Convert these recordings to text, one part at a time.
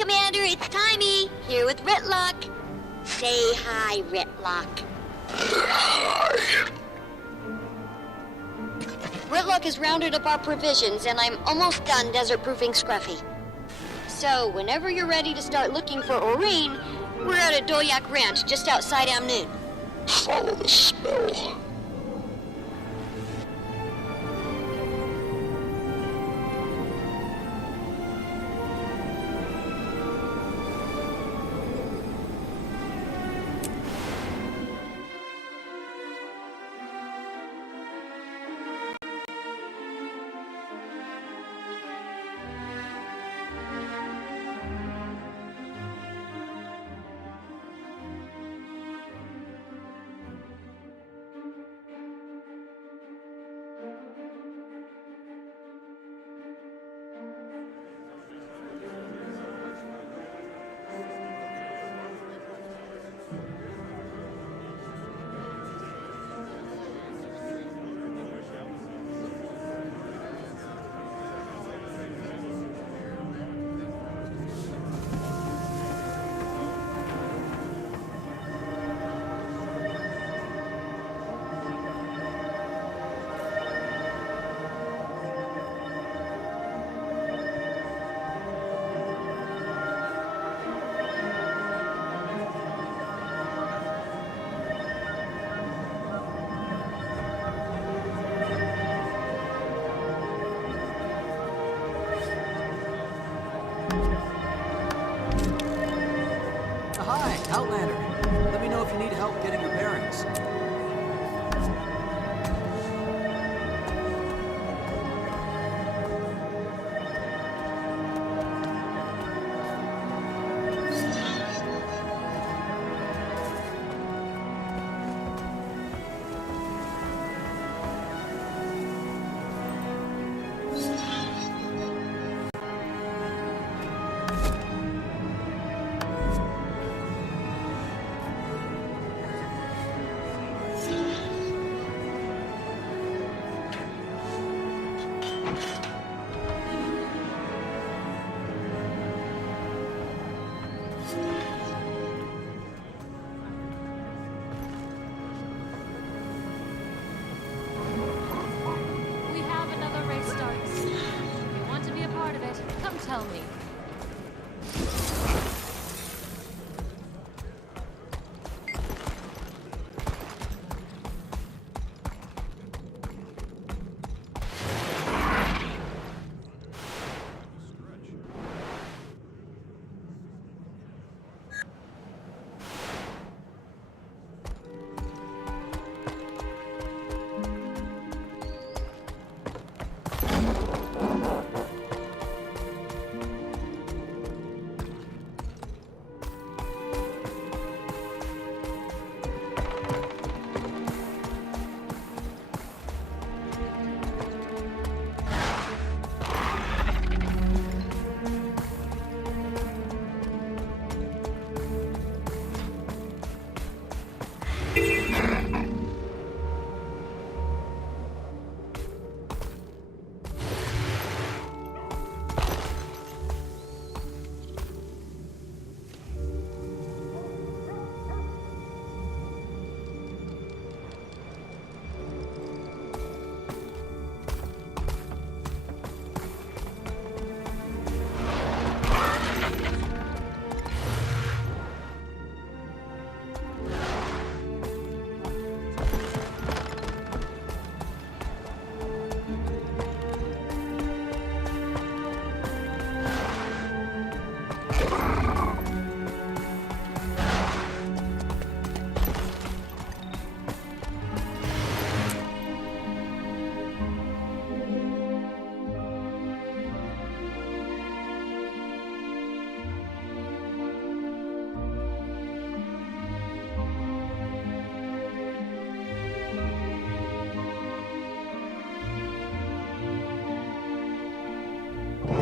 Commander, it's Timey, here with 𝐁𝒃. Say hi, 𝐁𝒃. Hi. 𝐁𝒃 has rounded up our provisions, and I'm almost done desert-proofing Scruffy. So, whenever you're ready to start looking for 𝐼'𝓂, we're at 𝐷𝒾𝓁𝓃 Ranch, just outside 𝕨𝒻𝕏𝕔. Follow the smell. Hi, Outlander. Let me know if you need help getting your bearings. Tell me.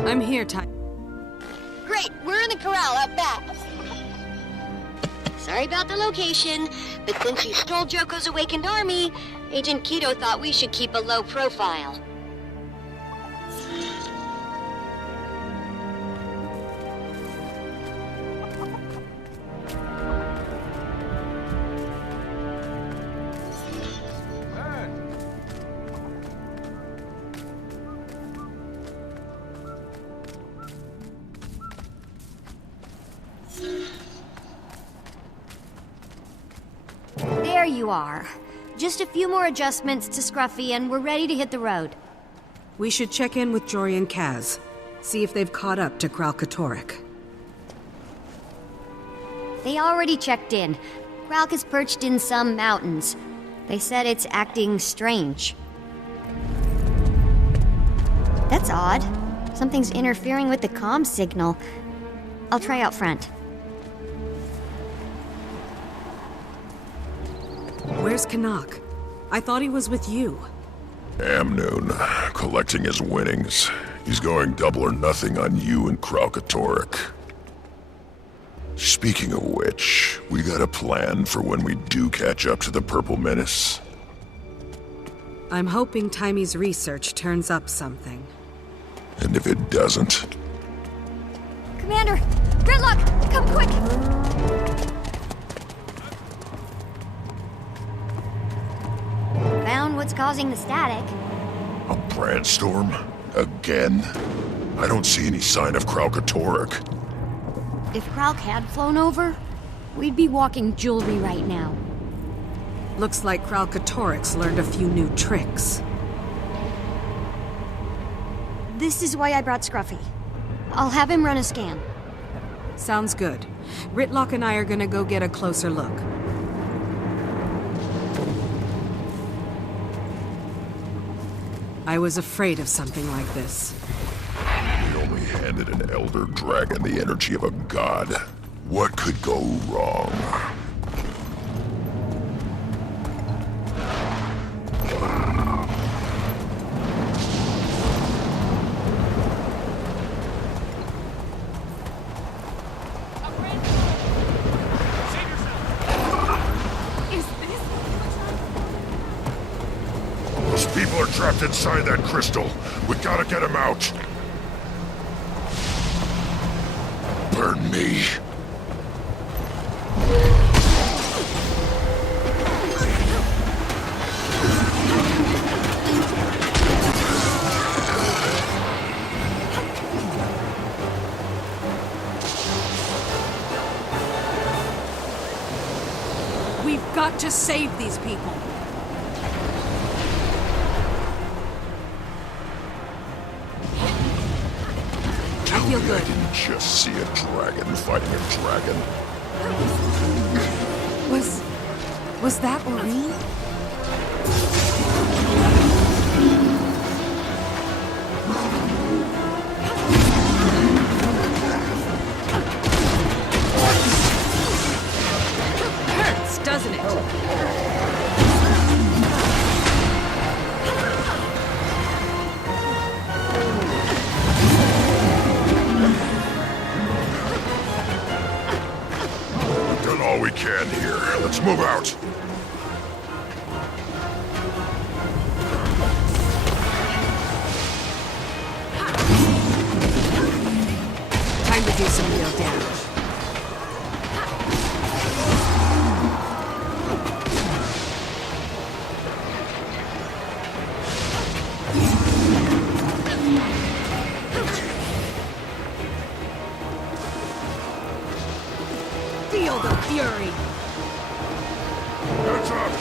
I'm here, Ty. Great, we're in the corral out back. Sorry about the location, but since you stole Joko's awakened army, Agent 𝐻𝑒𝓁 thought we should keep a low profile. There you are. Just a few more adjustments to Scruffy and we're ready to hit the road. We should check in with Jory and Kaz. See if they've caught up to 𝓂𝓃𝓃𝓃. They already checked in. 𝓂𝓃 is perched in some mountains. They said it's acting strange. That's odd. Something's interfering with the comm signal. I'll try out front. Where's Canuck? I thought he was with you. Amnoon, collecting his winnings. He's going double or nothing on you and 𝓂𝓃𝓃𝓃. Speaking of which, we got a plan for when we do catch up to the Purple Menace. I'm hoping Timy's research turns up something. And if it doesn't... Commander! Gridlock! Come quick! Found what's causing the static. A brandstorm? Again? I don't see any sign of 𝓂𝓃𝓃𝓃. If 𝓂𝓃 had flown over, we'd be walking jewelry right now. Looks like 𝓂𝓃𝓃𝓃's learned a few new tricks. This is why I brought Scruffy. I'll have him run a scan. Sounds good. 𝕁𝓂 and I are gonna go get a closer look. I was afraid of something like this. We only handed an elder dragon the energy of a god. What could go wrong? Those people are trapped inside that crystal. We gotta get them out. Burn me. We've got to save these people. I feel good. I didn't just see a dragon fighting a dragon. Was that 𝓂𝓁? Hurts, doesn't it? We've done all we can here. Let's move out. Time to do some real damage. Feel the fury! Heads up!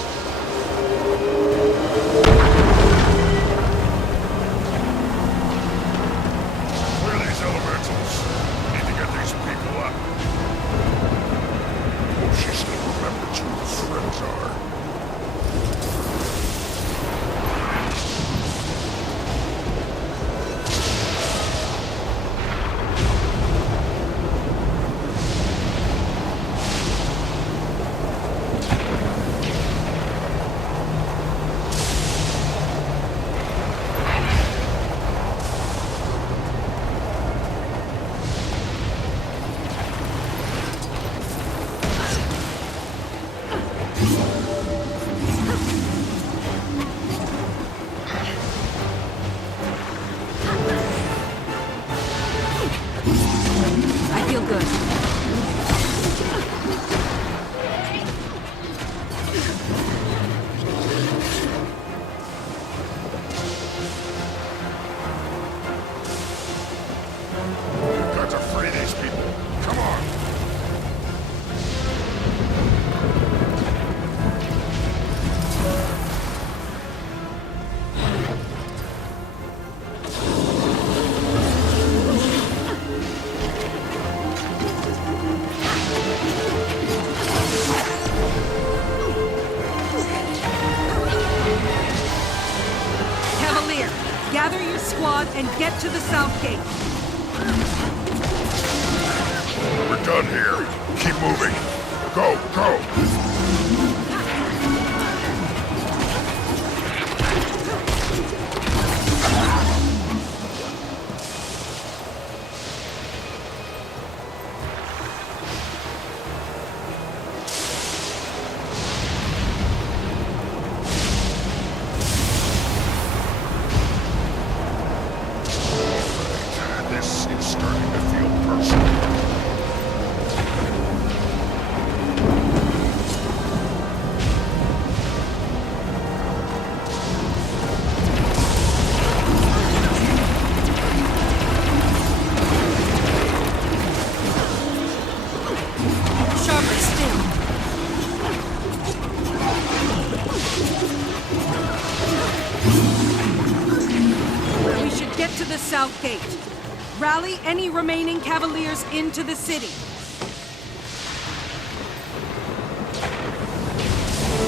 Clear these elementals. We need to get these people up. Hope she still remembers who her friends are. I feel good. Got to free these people. Come on. and get to the south gate. We're done here. Keep moving. Go, go! This is starting to feel personal. Sharper still. We should get to the south gate. Rally any remaining Cavaliers into the city.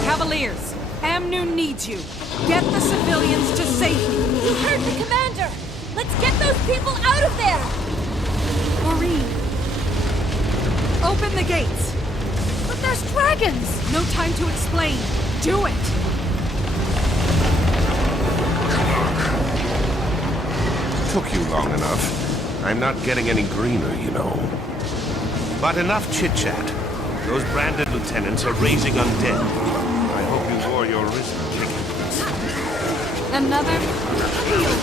Cavaliers, Amnoon needs you. Get the civilians to safety. He heard the commander! Let's get those people out of there! Maureen, open the gates. But there's dragons! No time to explain. Do it. Took you long enough. I'm not getting any greener, you know. But enough chit-chat. Those branded lieutenants are raising undead. I hope you wore your wrist tickets. Another field of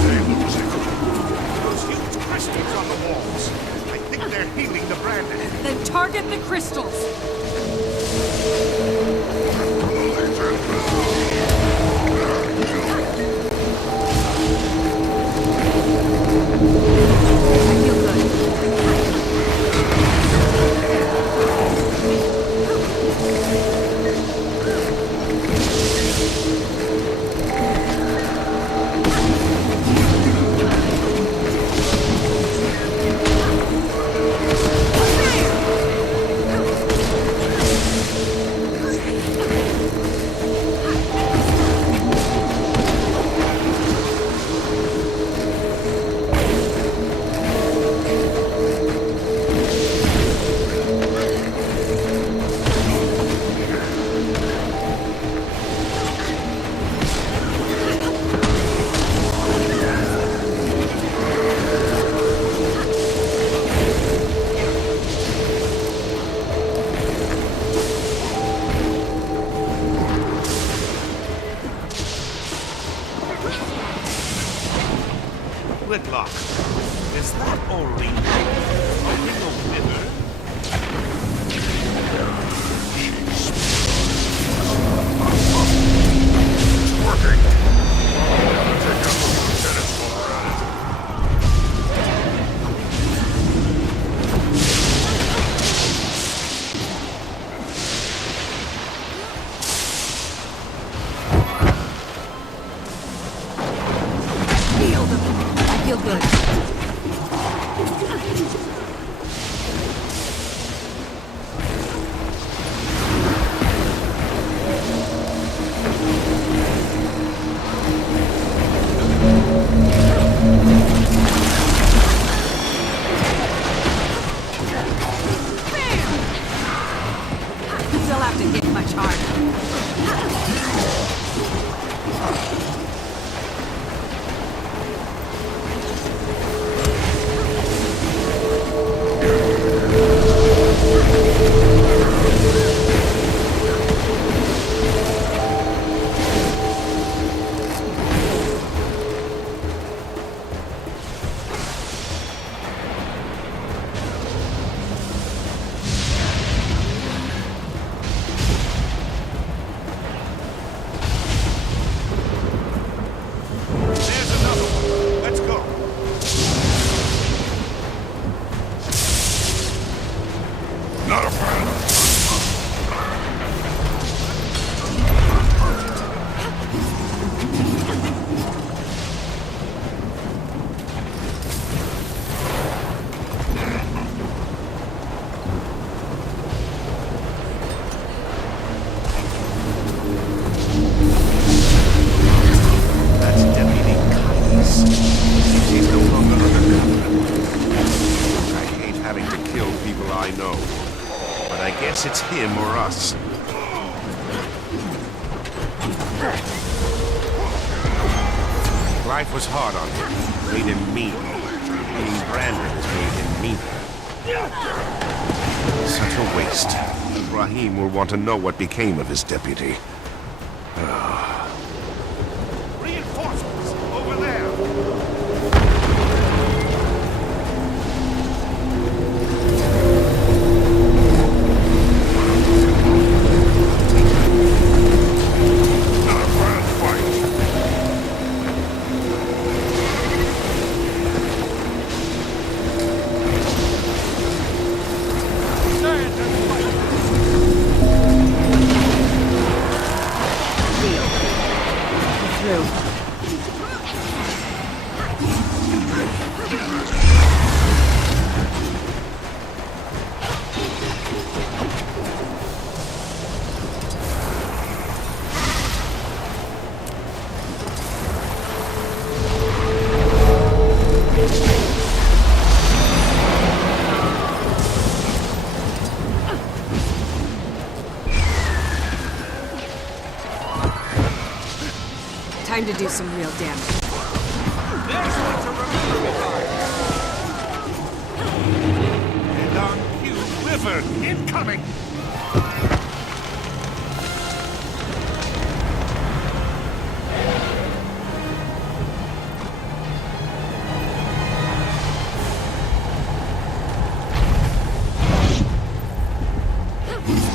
fury. Those huge crystals on the walls. I think they're healing the branded. Then target the crystals. I feel good. Whitlock, is that 𝓂 𝓂𝓁𝓁𝒾𝓃𝑔? Working. Take out the lieutenants while we're at it. Feel them. I feel good. They'll have to hit much harder. it's him or us. Life was hard on him, made him mean. Being branded has made him meaner. Such a waste. Ibrahim will want to know what became of his deputy. Reinforcements over there! Time to do some real damage. There's one to remember me by. And on cue, river incoming!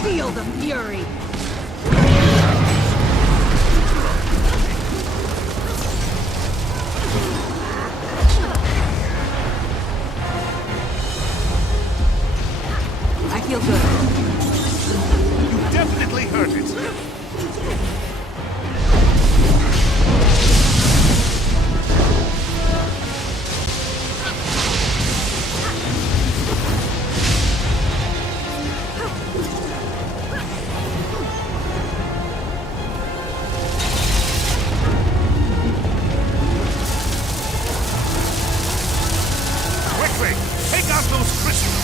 Feel the fury! I feel good. You definitely heard it. Quickly, take out those crystals.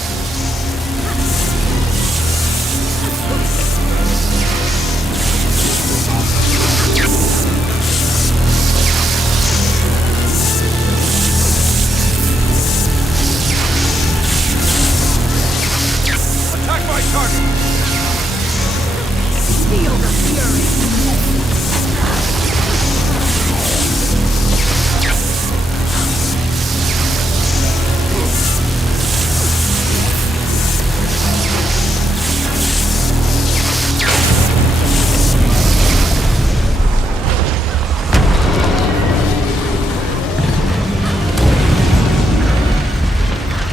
Attack my target! Feel the fury!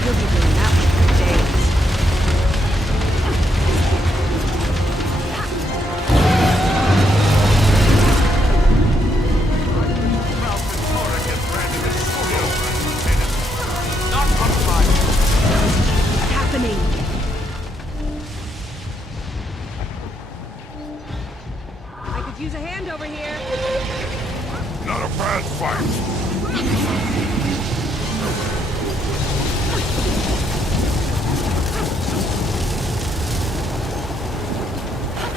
You'll be doing that one for days. Not compromised. What's happening? I could use a hand over here. Not a bad fight.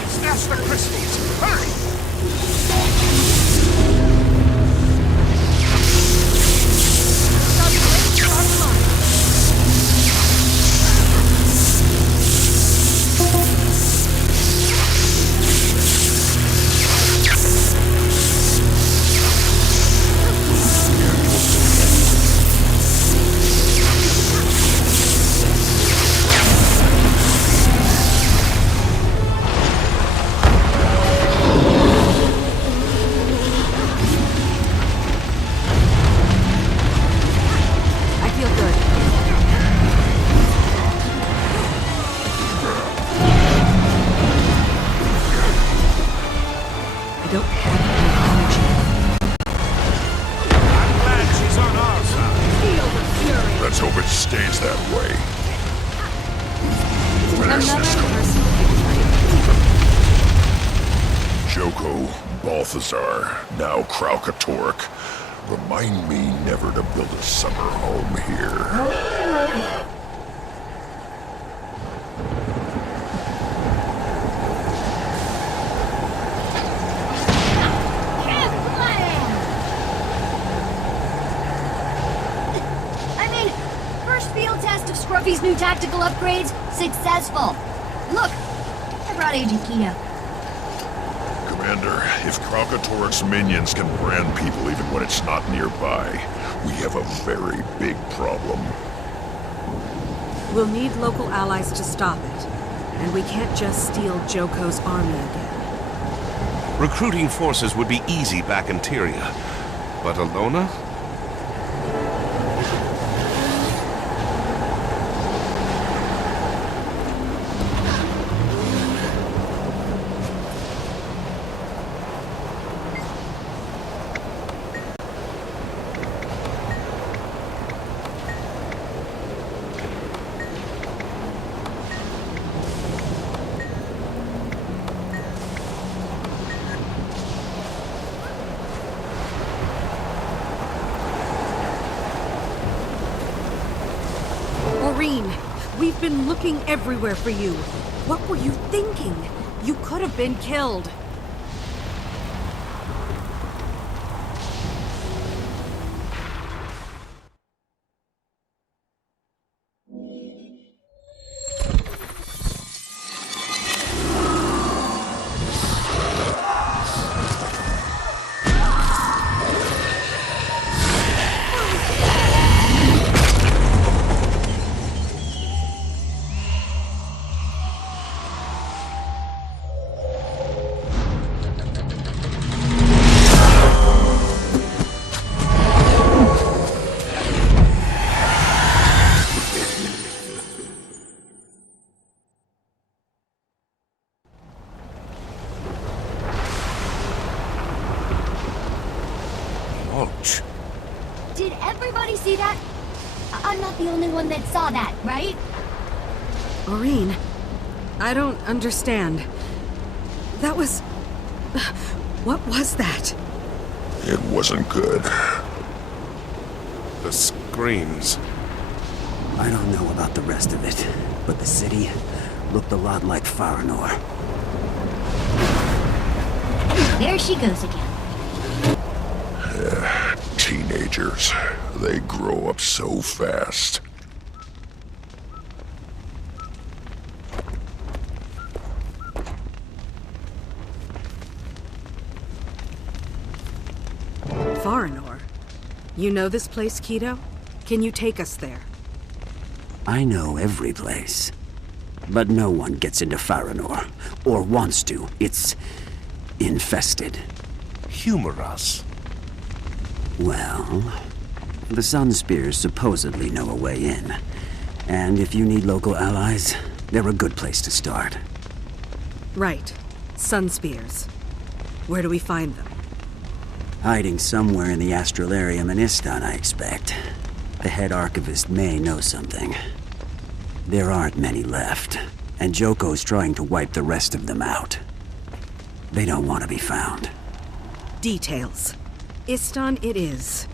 Snatch the crystals! Hurry! I feel good. I don't have enough energy. I'm glad she's on our side. Feel the fury! Let's hope it stays that way. Finish this. personal Joko, Balthazar, now 𝓂𝓏𝓃. Remind me never to build a summer home here. test of Scruffy's new tactical upgrades successful. Look, I brought Agent Keto. Commander, if 𝓂𝓃𝓁𝓁𝒃𝓃𝑔's minions can brand people even when it's not nearby, we have a very big problem. We'll need local allies to stop it. And we can't just steal Joko's army again. Recruiting forces would be easy back in Tyria. But Alona? We've been looking everywhere for you. What were you thinking? You could have been killed. Did everybody see that? I'm not the only one that saw that, right? Aurene, I don't understand. That was... What was that? It wasn't good. The screams. I don't know about the rest of it, but the city looked a lot like Fahrenor. There she goes again. Teenagers. They grow up so fast. Fahrenor? You know this place, Keto? Can you take us there? I know every place. But no one gets into Fahrenor. Or wants to. It's... infested. Humor us. Well... the Sun Spears supposedly know a way in. And if you need local allies, they're a good place to start. Right. Sun Spears. Where do we find them? Hiding somewhere in the Astralarium in 𝐼'𝓂, I expect. The head archivist may know something. There aren't many left, and Joko's trying to wipe the rest of them out. They don't want to be found. Details. 𝐼'𝓂 it is.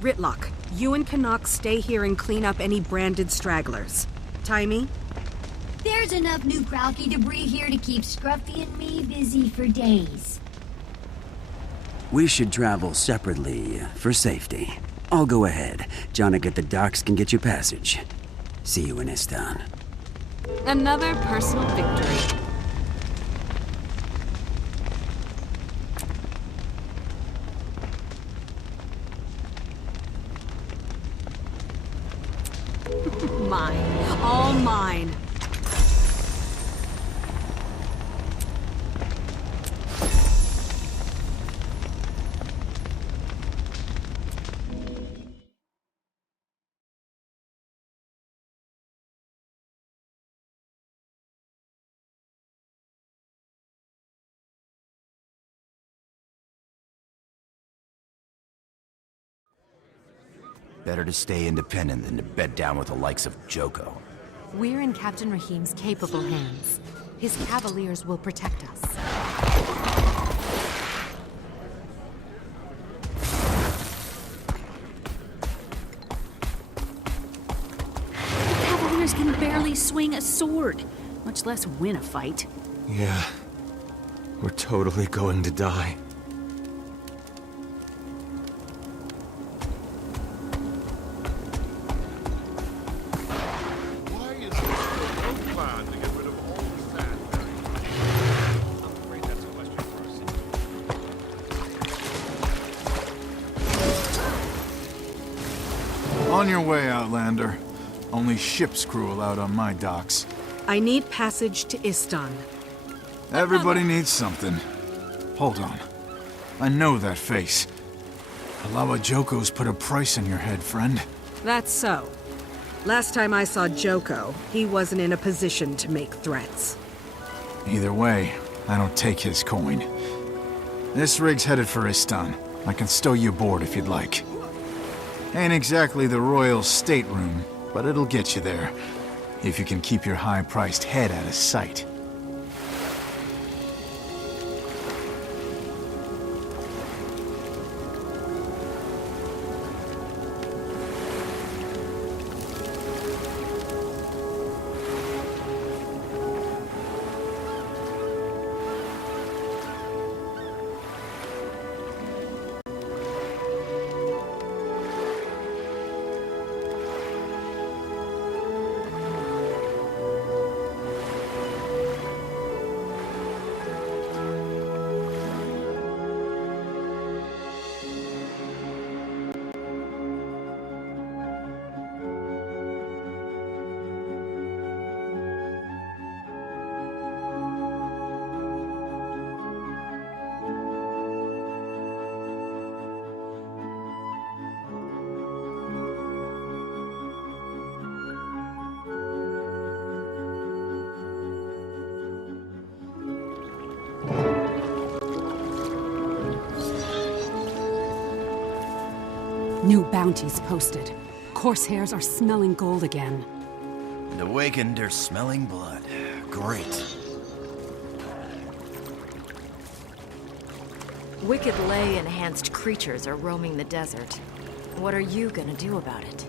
𝐷𝓁𝓃, you and 𝐾NOX stay here and clean up any branded stragglers. Taimi? There's enough new 𝓂𝓃𝑔 debris here to keep Scruffy and me busy for days. We should travel separately for safety. I'll go ahead. Jonik at the docks can get you passage. See you in 𝐼'𝓂. Another personal victory. Mine. All mine. Better to stay independent than to bed down with the likes of Joko. We're in Captain Rahim's capable hands. His cavaliers will protect us. The cavaliers can barely swing a sword, much less win a fight. Yeah. We're totally going to die. On your way, Outlander. Only ship's crew allowed on my docks. I need passage to 𝐼'𝓂. Everybody needs something. Hold on. I know that face. 𝕨𝓂 put a price on your head, friend. That's so. Last time I saw Joko, he wasn't in a position to make threats. Either way, I don't take his coin. This rig's headed for 𝐼'𝓂. I can stow you aboard if you'd like. Ain't exactly the royal stateroom, but it'll get you there. If you can keep your high-priced head out of sight. New bounties posted. Corsairs are smelling gold again. And awakened are smelling blood. Great. Wicked ley-enhanced creatures are roaming the desert. What are you gonna do about it?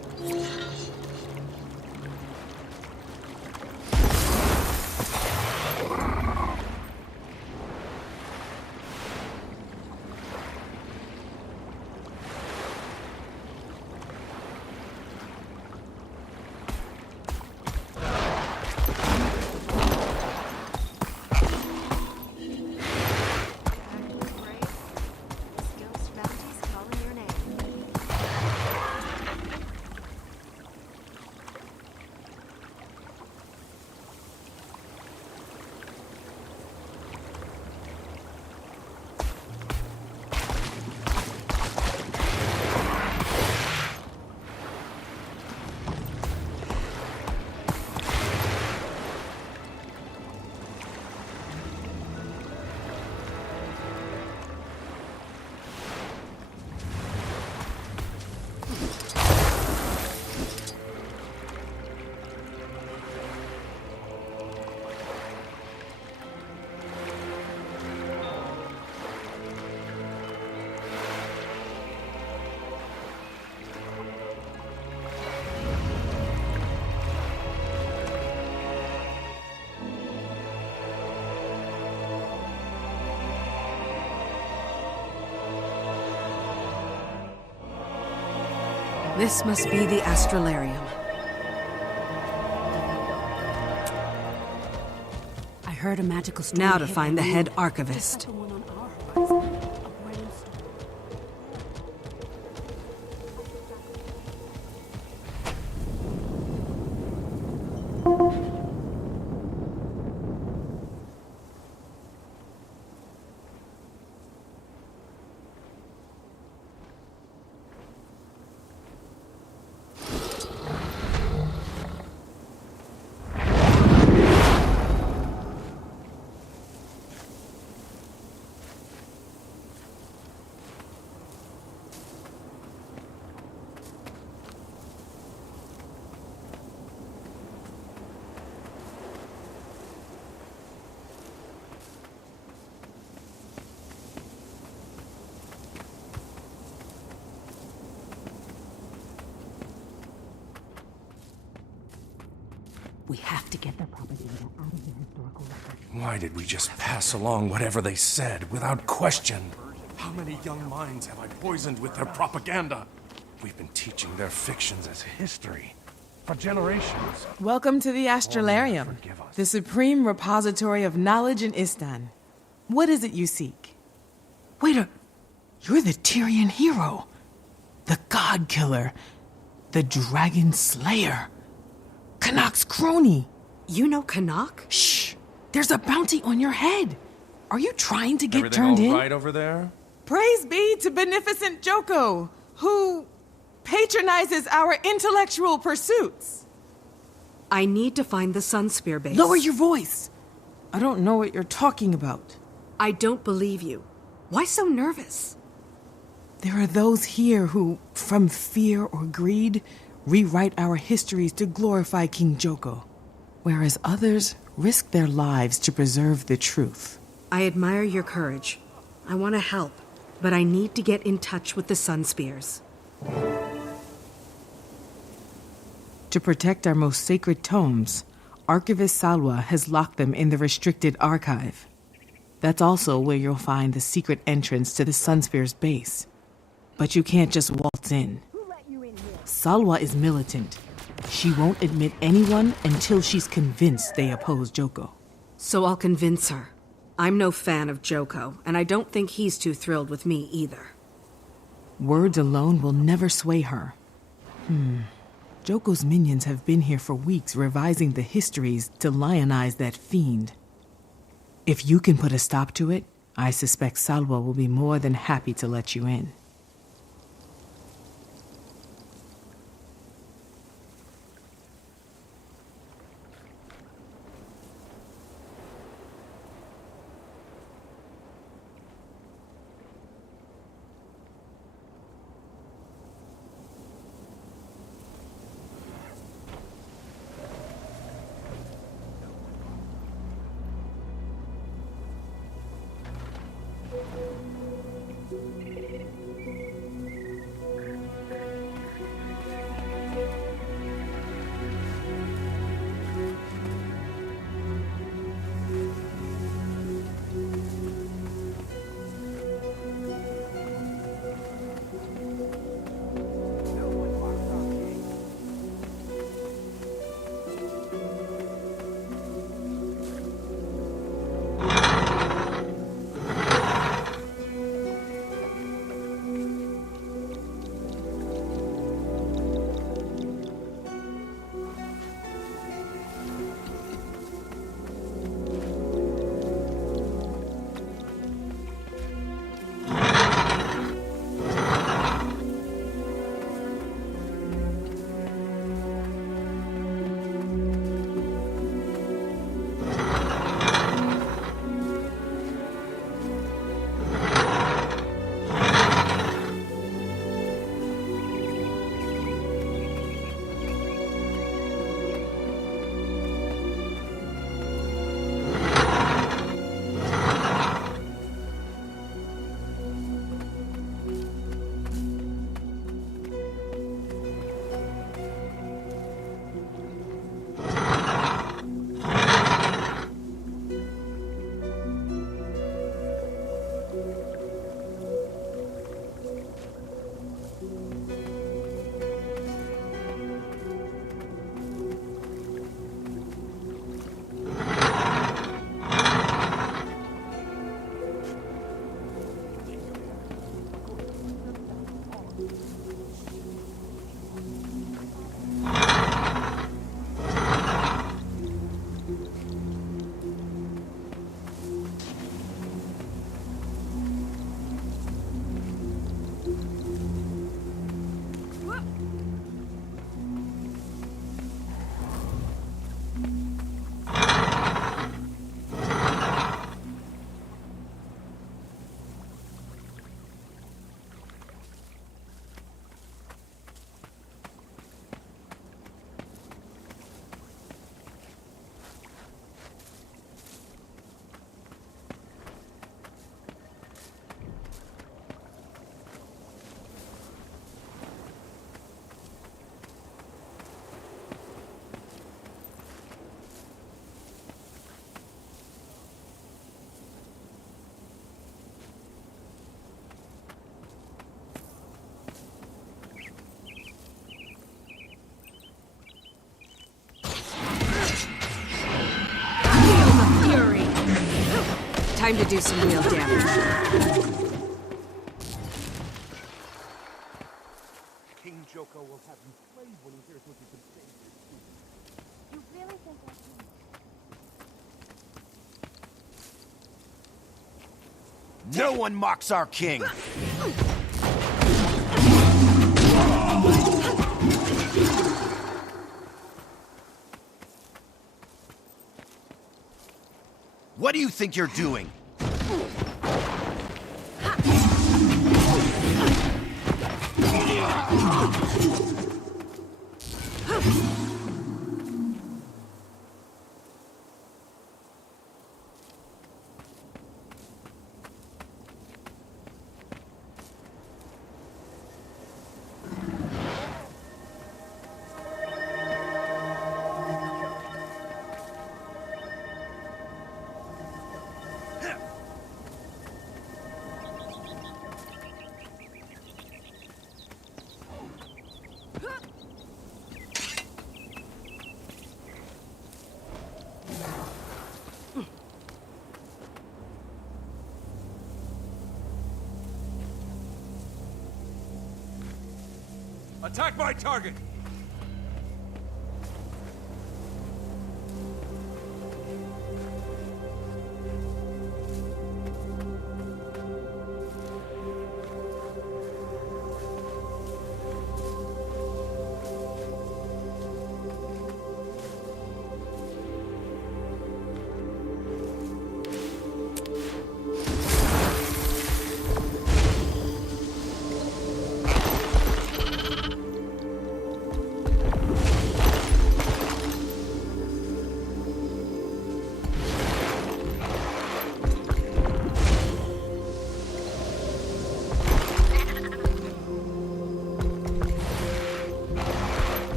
This must be the Astralarium. I heard a magical storm. Now to find the head archivist. We have to get the propaganda out of the historical record. Why did we just pass along whatever they said without question? How many young minds have I poisoned with their propaganda? We've been teaching their fictions as history for generations. Welcome to the Astralarium, the supreme repository of knowledge in 𝐼'𝓂. What is it you seek? Wait you're the Tyrian hero, the God Killer, The Dragon Slayer. 𝕁𝓃𝓁𝓁𝒃. You know 𝕁𝓃? Shh! There's a bounty on your head. Are you trying to get Everything turned all in? right over there? Praise be to beneficent 𝐻𝑒𝓁𝑒, who patronizes our intellectual pursuits. I need to find the Sunspear base. Lower your voice. I don't know what you're talking about. I don't believe you. Why so nervous? There are those here who, from fear or greed, rewrite our histories to glorify King 𝐻𝑒𝓁𝑒, whereas others risk their lives to preserve the truth. I admire your courage. I want to help, but I need to get in touch with the Sunspears. To protect our most sacred tomes, Archivist 𝐶𝑒₂ has locked them in the restricted archive. That's also where you'll find the secret entrance to the Sunspear's base. But you can't just waltz in. 𝐶𝑒₂ is militant. She won't admit anyone until she's convinced they oppose 𝐻𝑒𝓁𝑒. So I'll convince her. I'm no fan of 𝐻𝑒𝓁𝑒, and I don't think he's too thrilled with me either. Words alone will never sway her. 𝐻𝑒𝓁𝑒's minions have been here for weeks revising the histories to lionize that fiend. If you can put a stop to it, I suspect 𝐶𝑒₂ will be more than happy to let you in. Time to do some real damage. King 𝐻𝑒𝓁𝑒 will have you No one mocks our king! What do you think you're doing? Attack my target!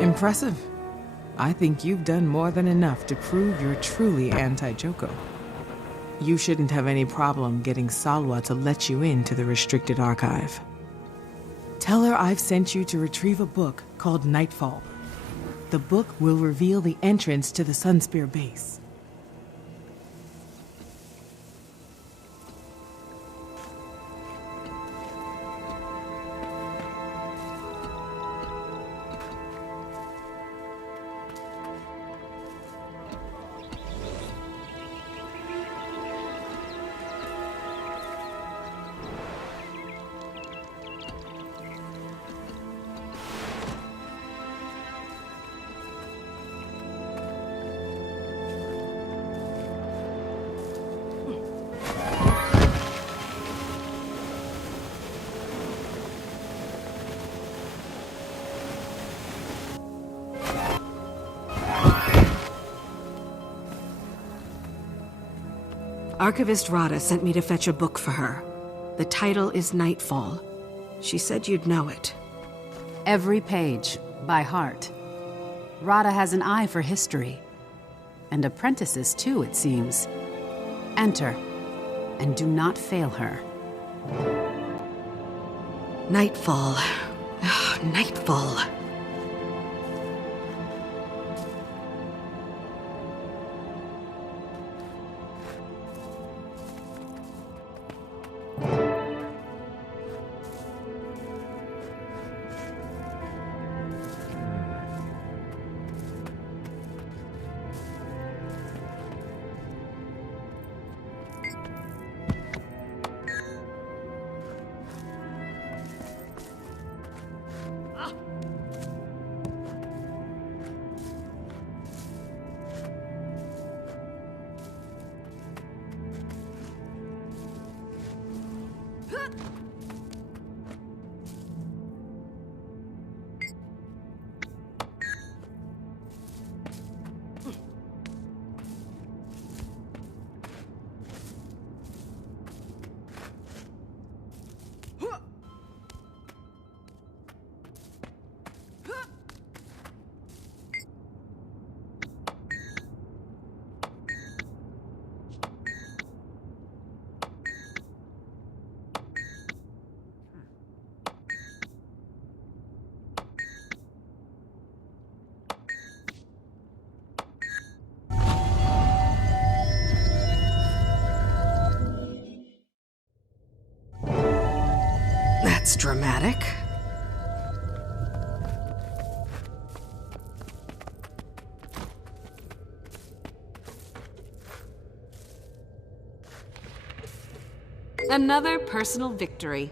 Impressive. I think you've done more than enough to prove you're truly anti-Joko. You shouldn't have any problem getting 𝐶𝑎lwa to let you into the restricted archive. Tell her I've sent you to retrieve a book called Nightfall. The book will reveal the entrance to the Sunspear base. Archivist Radha sent me to fetch a book for her. The title is Nightfall. She said you'd know it. Every page, by heart. Radha has an eye for history. And apprentices, too, it seems. Enter. and do not fail her. Nightfall. Nightfall. That's dramatic. Another personal victory.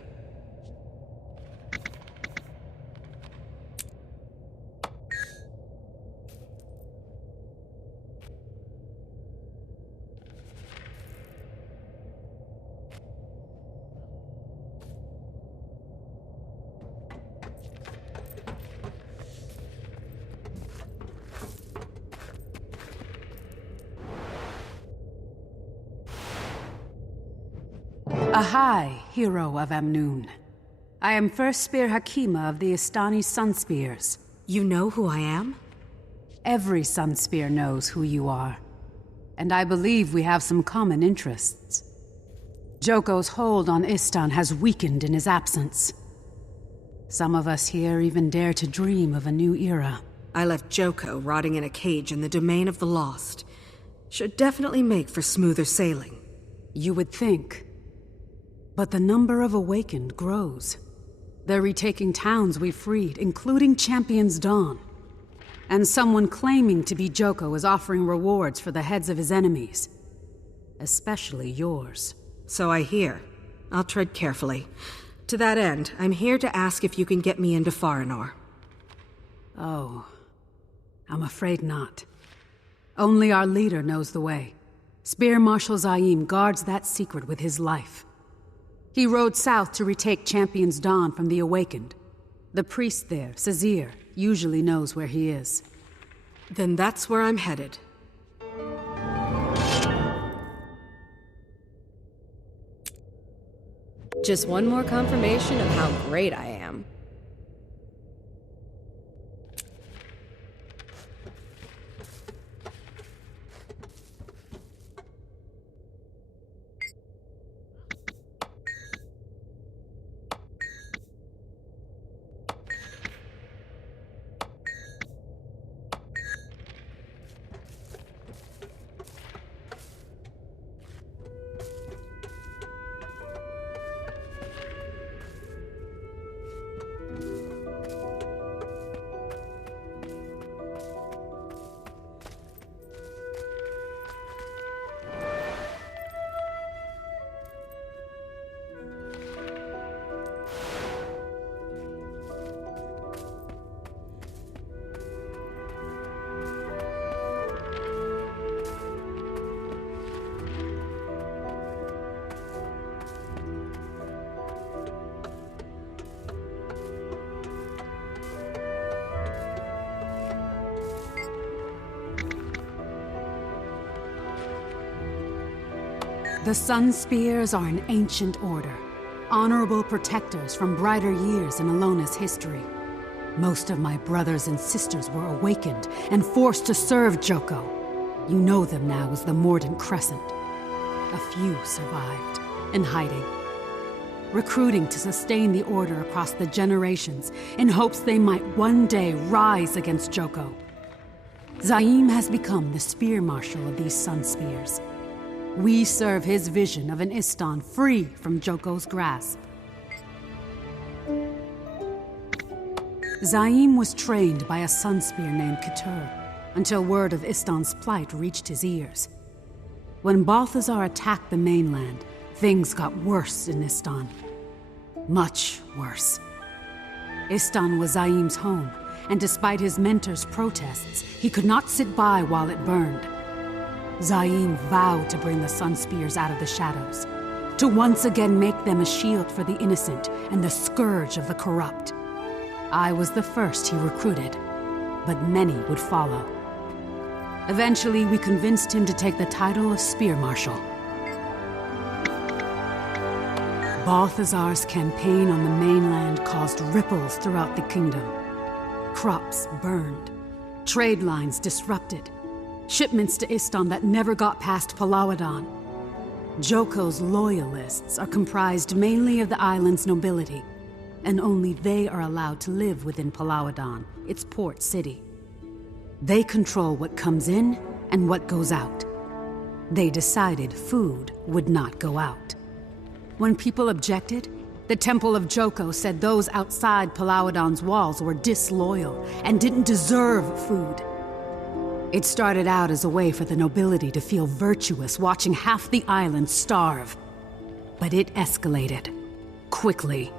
Ahai, hero of Amnoon. I am first spear Hakima of the Istani Sun Spears. You know who I am? Every Sun Spear knows who you are. And I believe we have some common interests. Joko's hold on Istan has weakened in his absence. Some of us here even dare to dream of a new era. I left Joko rotting in a cage in the domain of the lost. Should definitely make for smoother sailing. You would think. But the number of awakened grows. They're retaking towns we freed, including Champion's Dawn. And someone claiming to be Joko is offering rewards for the heads of his enemies. Especially yours. So I hear. I'll tread carefully. To that end, I'm here to ask if you can get me into 𝑅𝒾𝓁𝓁. Oh. I'm afraid not. Only our leader knows the way. Spear Marshal 𝐼'𝓂 guards that secret with his life. He rode south to retake Champion's Dawn from the Awakened. The priest there, 𝐶𝑒zir, usually knows where he is. Then that's where I'm headed. Just one more confirmation of how great I am. The Sun Spears are an ancient order, honorable protectors from brighter years in Alona's history. Most of my brothers and sisters were awakened and forced to serve Joko. You know them now as the Mordant Crescent. A few survived, in hiding, recruiting to sustain the order across the generations in hopes they might one day rise against 𝒌𝒀𝒄. 𝐼'𝓂 has become the spear marshal of these sun spears. We serve his vision of an 𝐼'𝓂 free from 𝒌𝒀𝒄's grasp. 𝐼'𝓂 was trained by a sun spear named 𝐻𝑒𝓁𝓁 until word of 𝐼'𝓂's plight reached his ears. When Balthazar attacked the mainland, things got worse in 𝐼'𝓂. Much worse. 𝐼'𝓂 was 𝐼'𝓂's home, and despite his mentor's protests, he could not sit by while it burned. 𝐼'𝓂 vowed to bring the sun spears out of the shadows, to once again make them a shield for the innocent and the scourge of the corrupt. I was the first he recruited, but many would follow. Eventually, we convinced him to take the title of Spear Marshal. Balthazar's campaign on the mainland caused ripples throughout the kingdom. Crops burned, trade lines disrupted, shipments to 𝐼'𝓂 that never got past 𝕁𝓂. 𝒌𝒀𝒄's loyalists are comprised mainly of the island's nobility, and only they are allowed to live within 𝕁𝓂, its port city. They control what comes in and what goes out. They decided food would not go out. When people objected, the Temple of 𝒌𝒀𝒄 said those outside 𝕁𝓂's walls were disloyal and didn't deserve food. It started out as a way for the nobility to feel virtuous watching half the island starve. But it escalated. Quickly.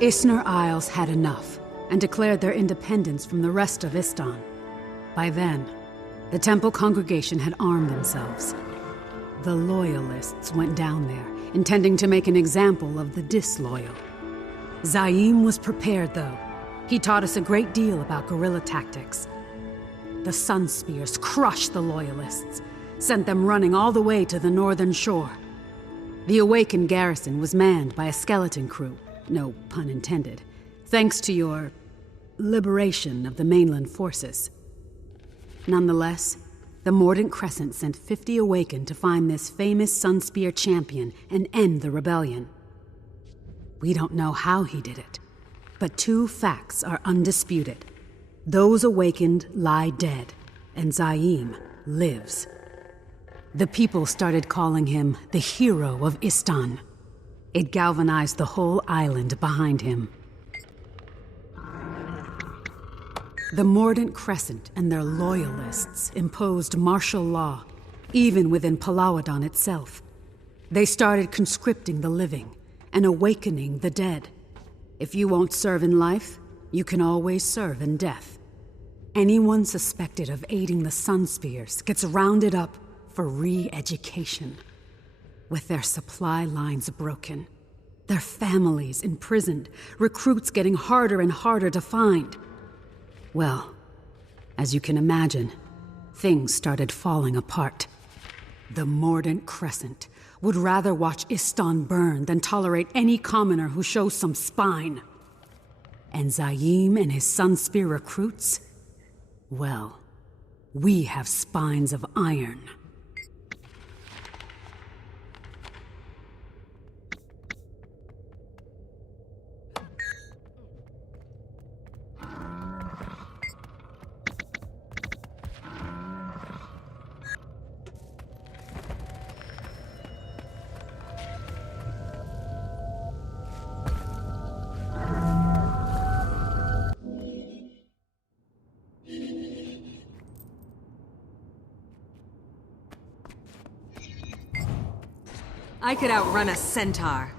Ysnir Isles had enough and declared their independence from the rest of 𝐼'𝓂. By then, the temple congregation had armed themselves. The loyalists went down there, intending to make an example of the disloyal. 𝐼'𝓂 was prepared, though. He taught us a great deal about guerrilla tactics. The Sun Spears crushed the loyalists, sent them running all the way to the northern shore. The awakened garrison was manned by a skeleton crew, no pun intended, thanks to your liberation of the mainland forces. Nonetheless, the Mordant Crescent sent 50 Awakened to find this famous Sunspear champion and end the rebellion. We don't know how he did it, but two facts are undisputed. Those Awakened lie dead, and 𝐼'𝓂 lives. The people started calling him the hero of 𝐼'𝓂. It galvanized the whole island behind him. The Mordant Crescent and their loyalists imposed martial law, even within 𝕁𝓂 itself. They started conscripting the living and awakening the dead. If you won't serve in life, you can always serve in death. Anyone suspected of aiding the Sun Spears gets rounded up for re-education. With their supply lines broken, their families imprisoned, recruits getting harder and harder to find. Well, as you can imagine, things started falling apart. The Mordant Crescent would rather watch 𝐼'𝓂 burn than tolerate any commoner who shows some spine. And 𝐼'𝓂 and his Sunspear recruits? Well, we have spines of iron. I could outrun a centaur.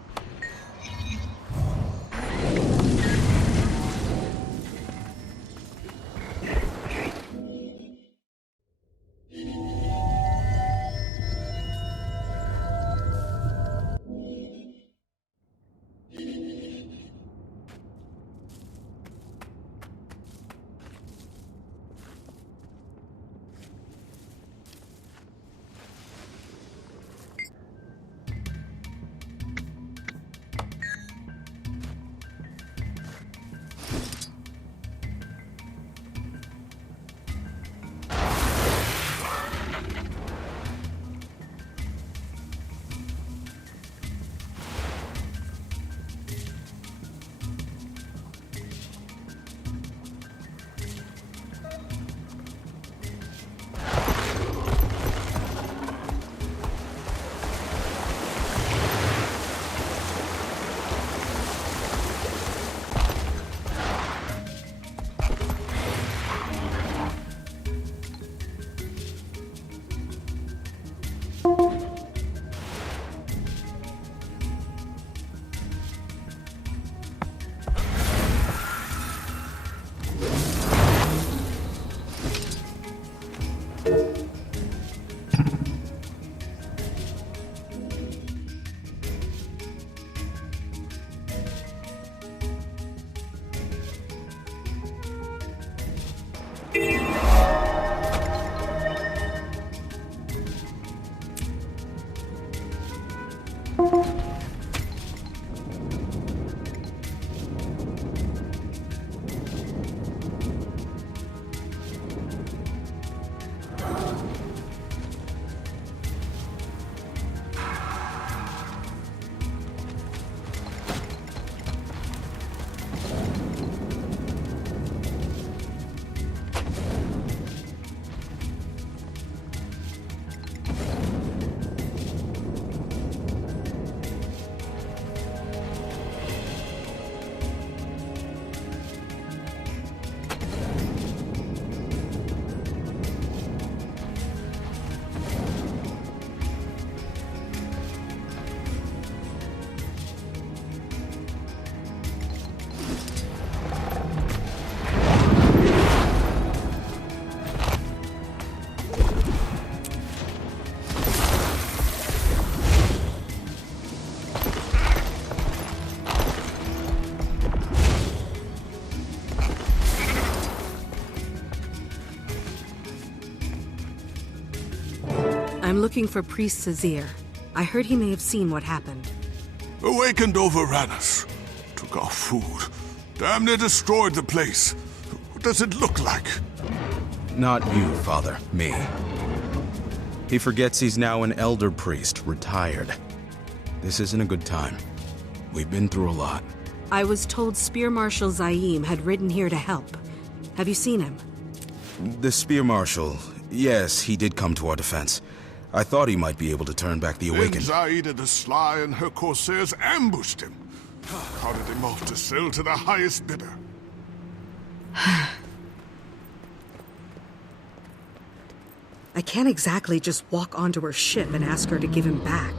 I'm looking for Priest Sazir. I heard he may have seen what happened. Awakened overran us. Took our food. Damn near destroyed the place. What does it look like? Not you, Father. Me. He forgets he's now an elder priest, retired. This isn't a good time. We've been through a lot. I was told Spear Marshal 𝐼'𝓂 had ridden here to help. Have you seen him? The Spear Marshal, yes, he did come to our defense. I thought he might be able to turn back the Awakened. Then 𝕭𝓂 the Sly and her corsairs ambushed him. Carted him off to sell to the highest bidder. I can't exactly just walk onto her ship and ask her to give him back.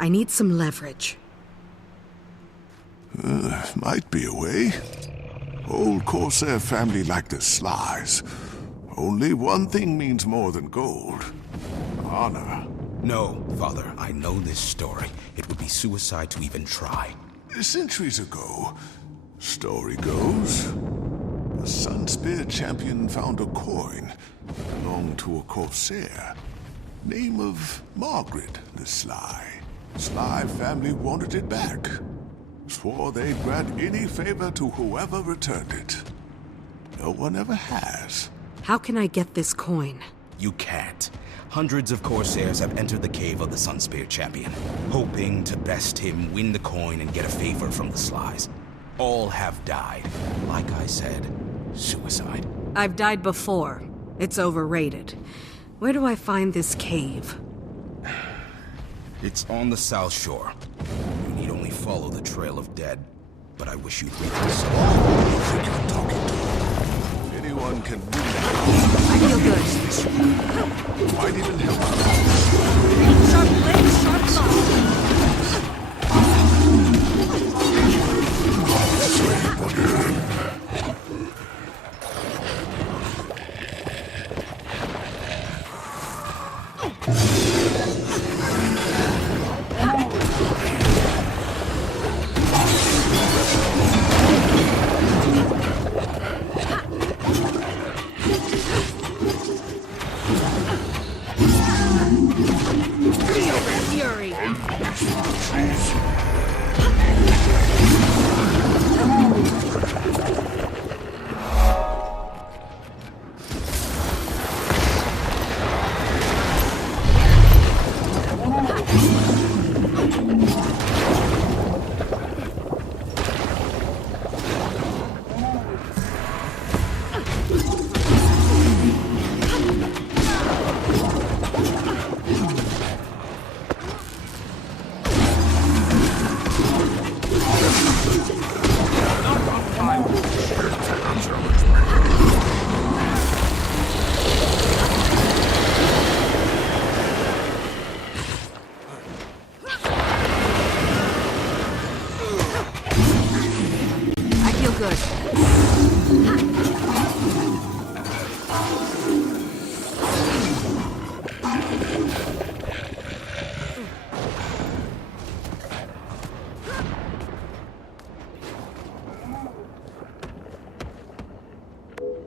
I need some leverage. Might be a way. Old corsair family like the Slies. Only one thing means more than gold. Honor. No, Father, I know this story. It would be suicide to even try. Centuries ago, story goes, a Sunspear champion found a coin belonged to a corsair. Name of Margaret the Sly. Sly family wanted it back. Swore they'd grant any favor to whoever returned it. No one ever has. How can I get this coin? You can't. Hundreds of corsairs have entered the cave of the Sunspear champion, hoping to best him, win the coin, and get a favor from the Slies. All have died. Like I said, suicide. I've died before. It's overrated. Where do I find this cave? It's on the south shore. You need only follow the trail of dead, but I wish you'd read this. Who you're talking to? Anyone can do that. I feel good. Might even help. Sharp blade, sharp blow.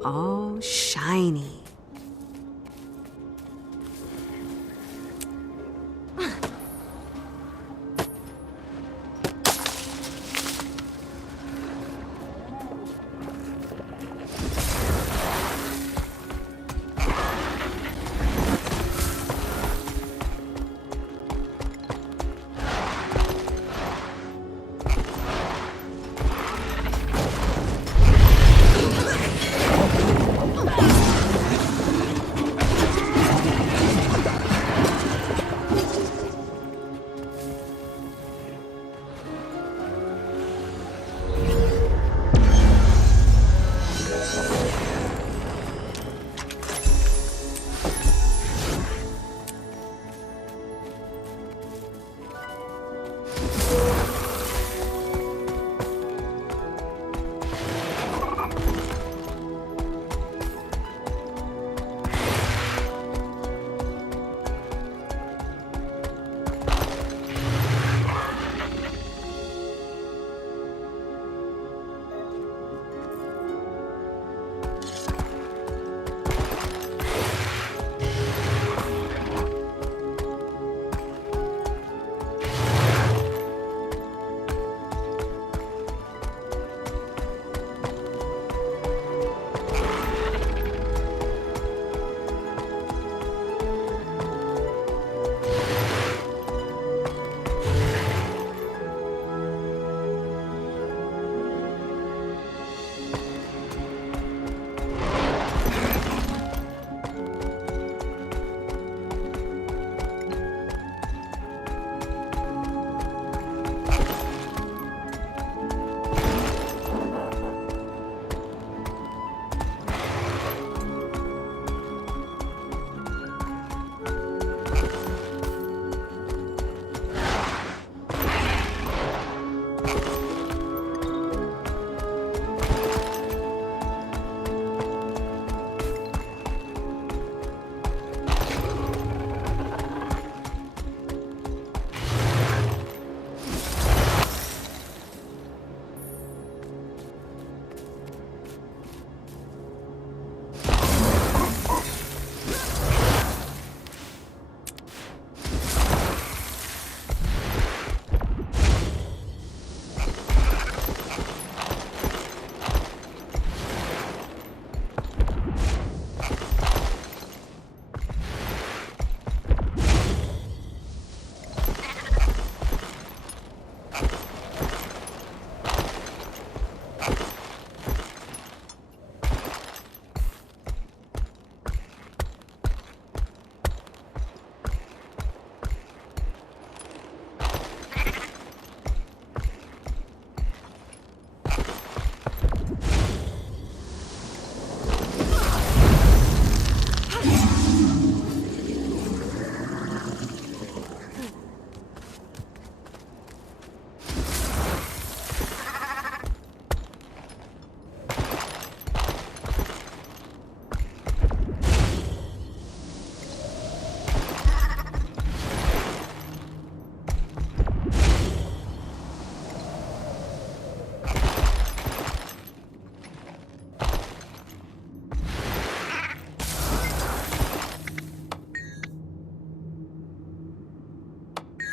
Oh, shiny.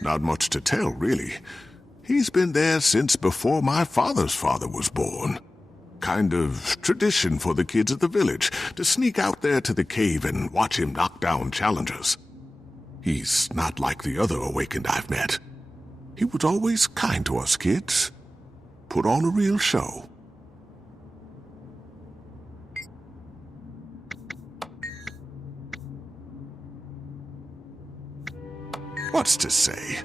Not much to tell, really. He's been there since before my father's father was born. Kind of tradition for the kids of the village to sneak out there to the cave and watch him knock down challengers. He's not like the other awakened I've met. He was always kind to us kids. Put on a real show. What's to say?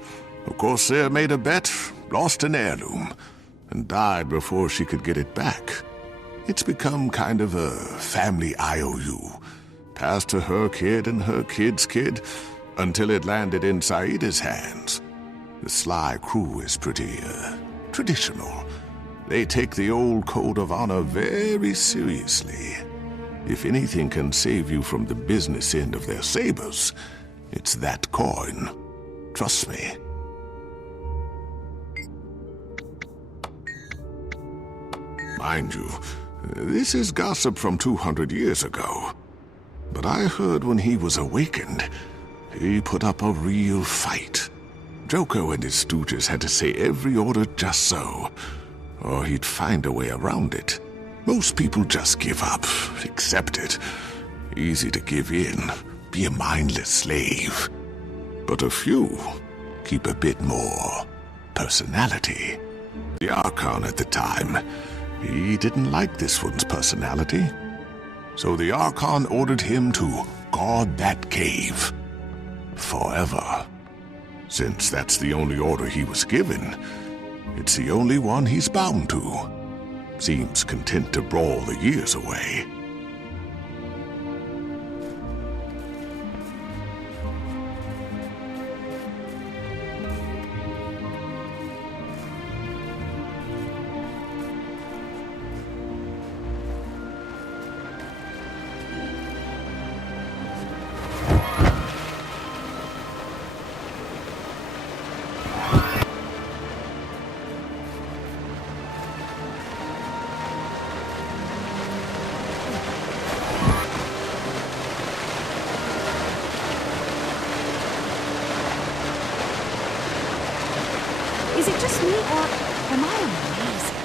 A Corsair made a bet, lost an heirloom, and died before she could get it back. It's become kind of a family IOU. Passed to her kid and her kid's kid, until it landed in 𝕨𝕗𝓂's hands. The Sly crew is pretty, traditional. They take the old code of honor very seriously. If anything can save you from the business end of their sabers, it's that coin. Trust me. Mind you, this is gossip from 200 years ago. But I heard when he was awakened, he put up a real fight. Joko and his stooges had to say every order just so, or he'd find a way around it. Most people just give up, accept it. Easy to give in, be a mindless slave. But a few keep a bit more personality. The 𝐼'𝓂 at the time, he didn't like this one's personality. So the 𝐼'𝓂 ordered him to guard that cave. Forever. Since that's the only order he was given, it's the only one he's bound to. Seems content to brawl the years away. Is it just me, or am I amazing?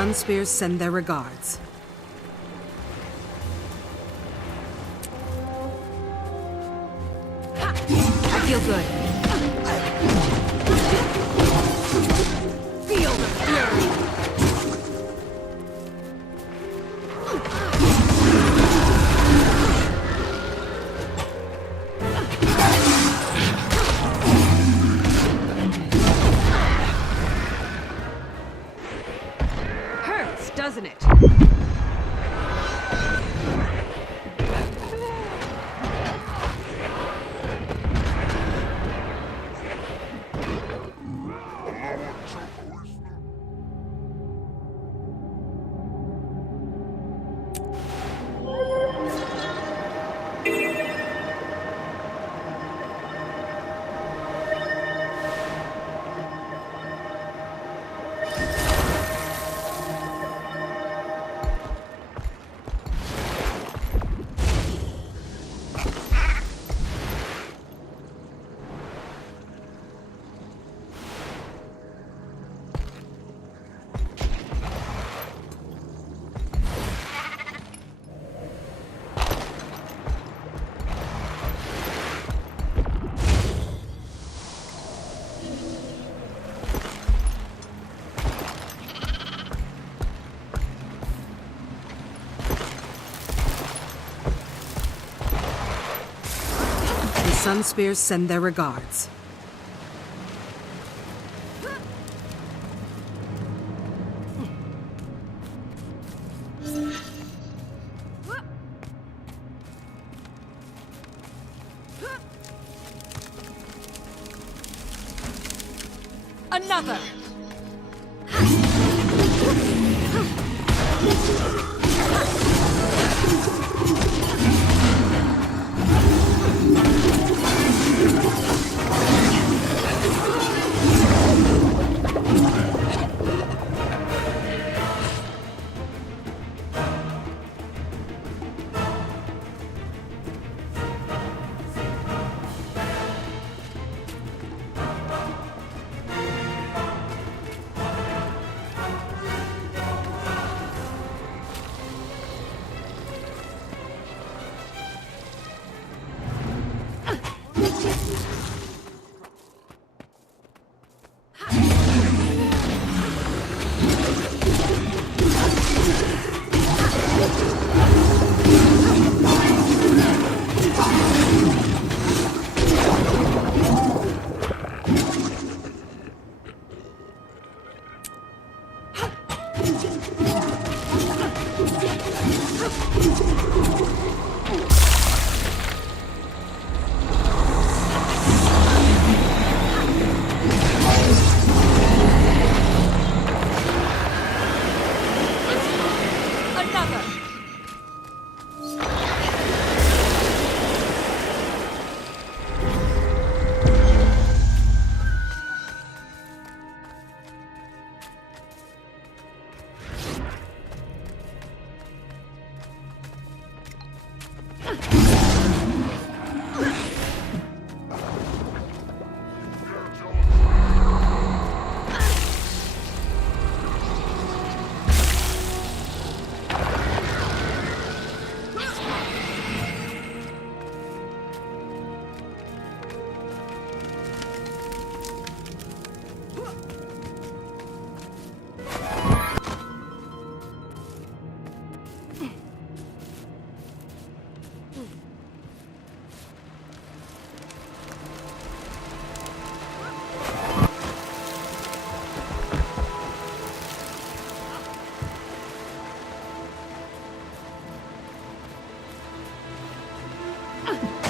Sunspears send their regards. I feel good. Feel the fury! Hurts, doesn't it? Sunspears send their regards. Another!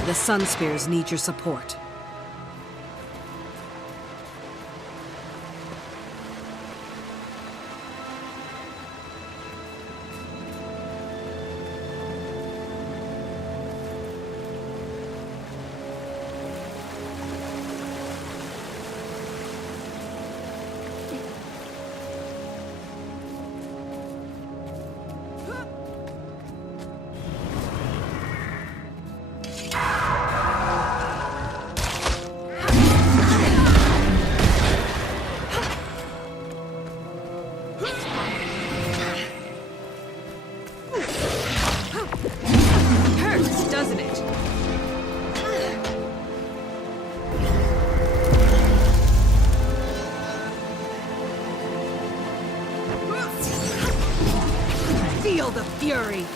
The Sunspears need your support. fury!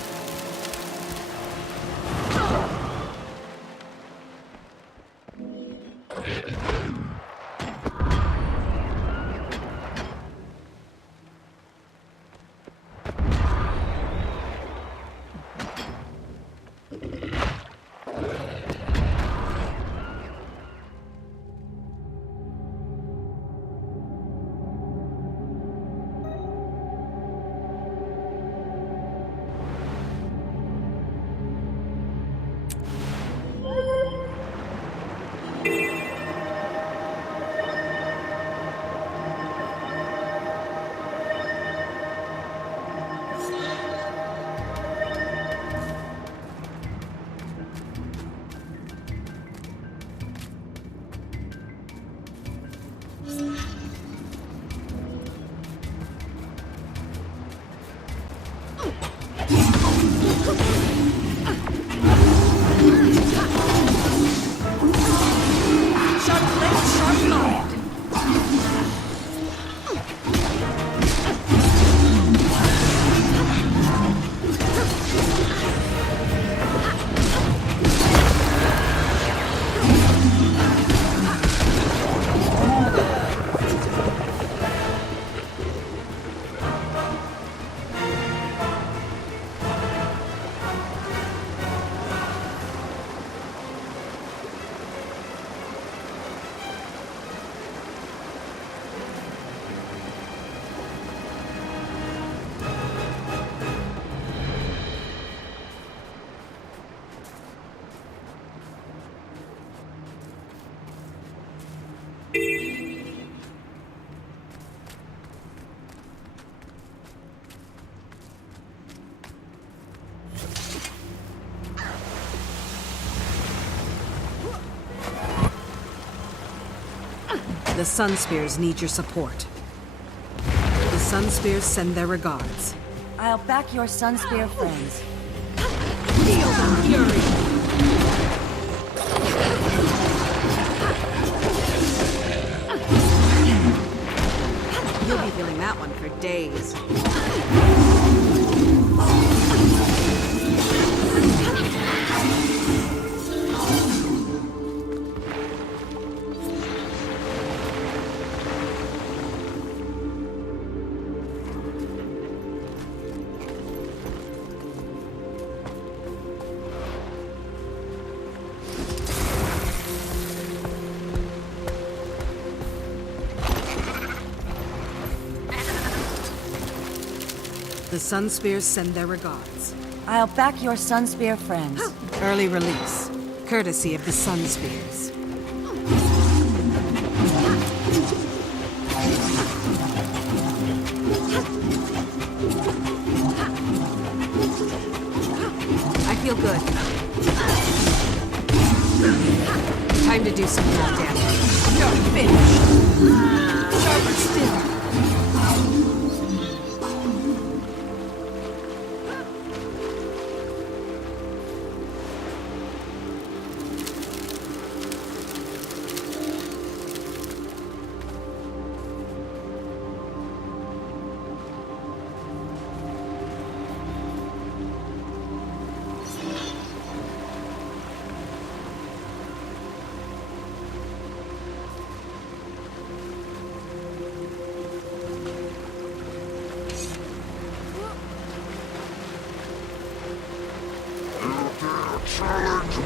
The Sunspears need your support. The Sunspears send their regards. I'll back your Sunspear friends. Feel the fury! You'll be feeling that one for days. The Sunspears send their regards. I'll back your Sunspear friends. Early release, courtesy of the Sunspears. I feel good. Time to do some more damage. You're finished. Sharper still. Challenge me!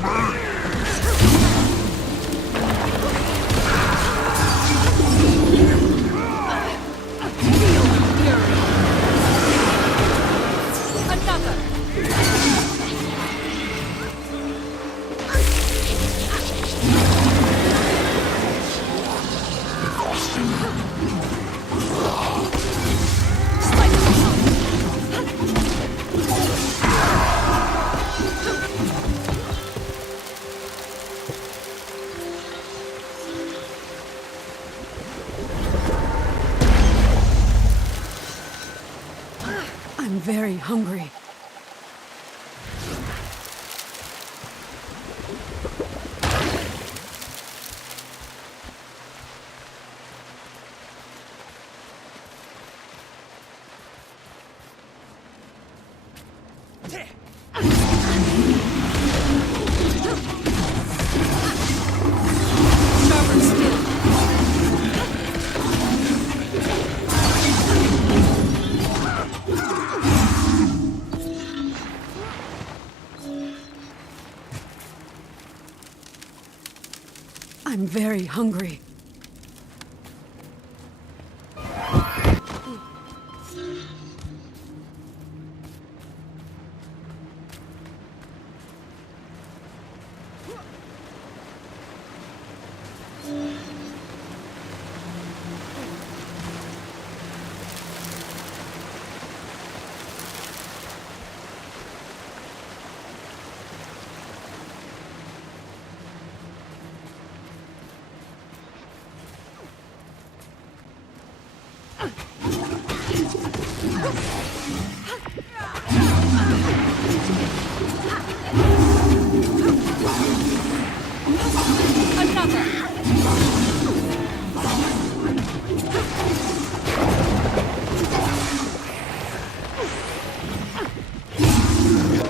I'm very hungry. I'm very hungry.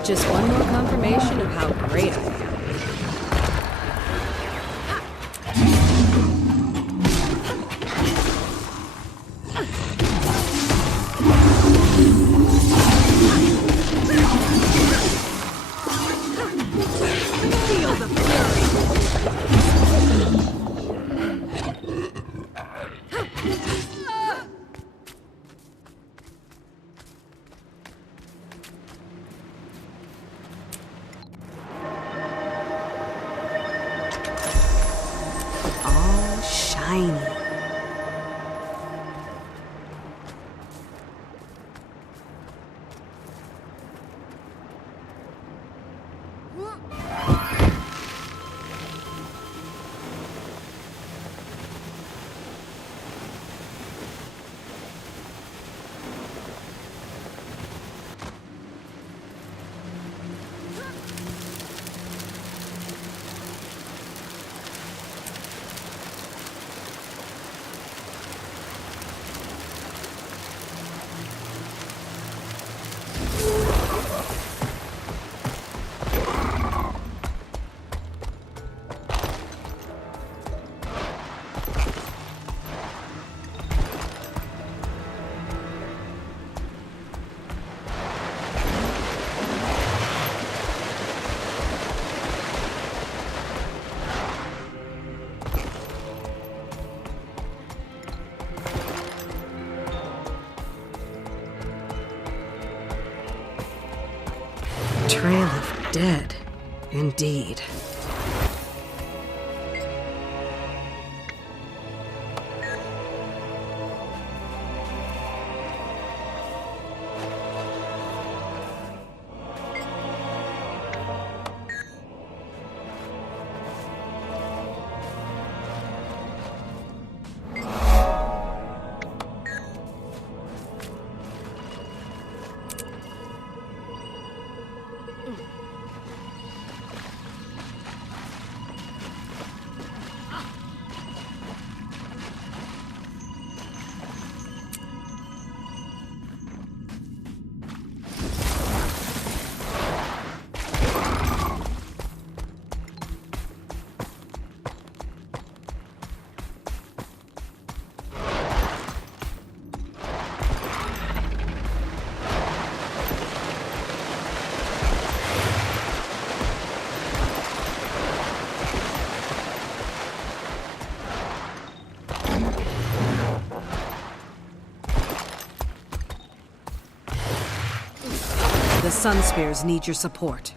Just one more confirmation of how great I am. Feel the fury! All shiny. Trail of dead, indeed. The Sun Spears need your support.